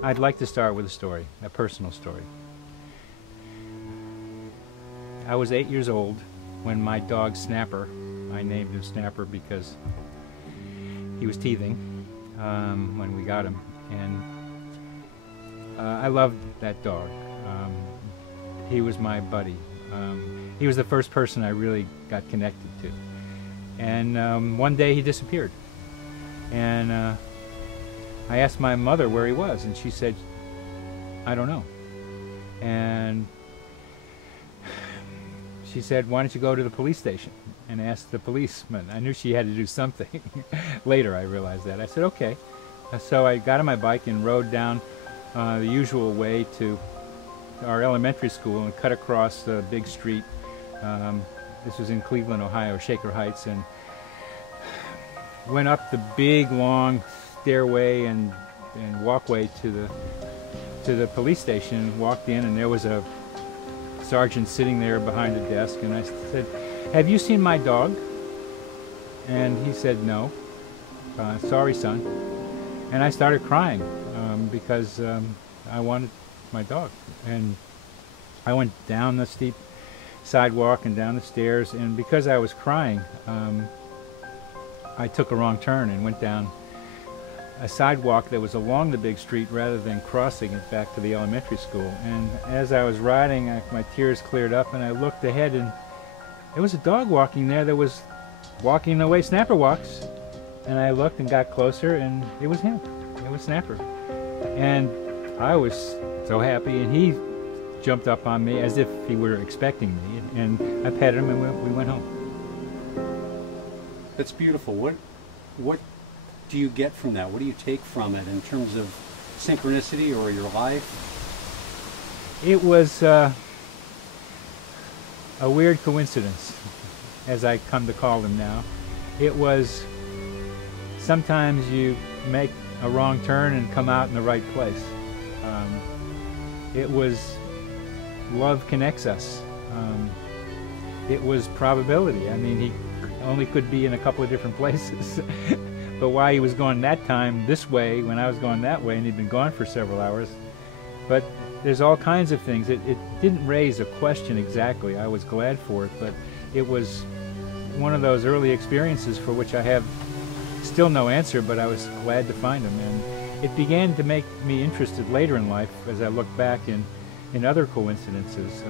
I'd like to start with a story, a personal story. I was 8 years old when my dog Snapper, I named him Snapper because he was teething when we got him, and I loved that dog. He was my buddy. He was the first person I really got connected to. And one day he disappeared. And I asked my mother where he was, and she said, I don't know. And she said, why don't you go to the police station and ask the policeman? I knew she had to do something. Later I realized that. I said, okay. So I got on my bike and rode down the usual way to our elementary school and cut across the big street. This was in Cleveland, Ohio, Shaker Heights, and went up the big, long stairway and walkway to the police station, and walked in, and there was a sergeant sitting there behind the desk, and I said, have you seen my dog? And he said, no. Sorry, son. And I started crying because I wanted my dog. And I went down the steep sidewalk and down the stairs, and because I was crying, I took a wrong turn and went down a sidewalk that was along the big street rather than crossing it back to the elementary school. And as I was riding, my tears cleared up, and I looked ahead, and there was a dog walking there that was walking the way Snapper walks. And I looked and got closer, and it was him. It was Snapper. And I was so happy, and he jumped up on me as if he were expecting me, and I petted him, and we went home. That's beautiful. What do you get from that? What do you take from it in terms of synchronicity or your life? It was a weird coincidence, as I come to call them now. It was sometimes you make a wrong turn and come out in the right place. It was love connects us. It was probability. I mean, he only could be in a couple of different places. But why he was going that time this way when I was going that way, and he'd been gone for several hours. But there's all kinds of things. It didn't raise a question exactly. I was glad for it, but it was one of those early experiences for which I have still no answer, but I was glad to find him. And it began to make me interested later in life as I look back in other coincidences.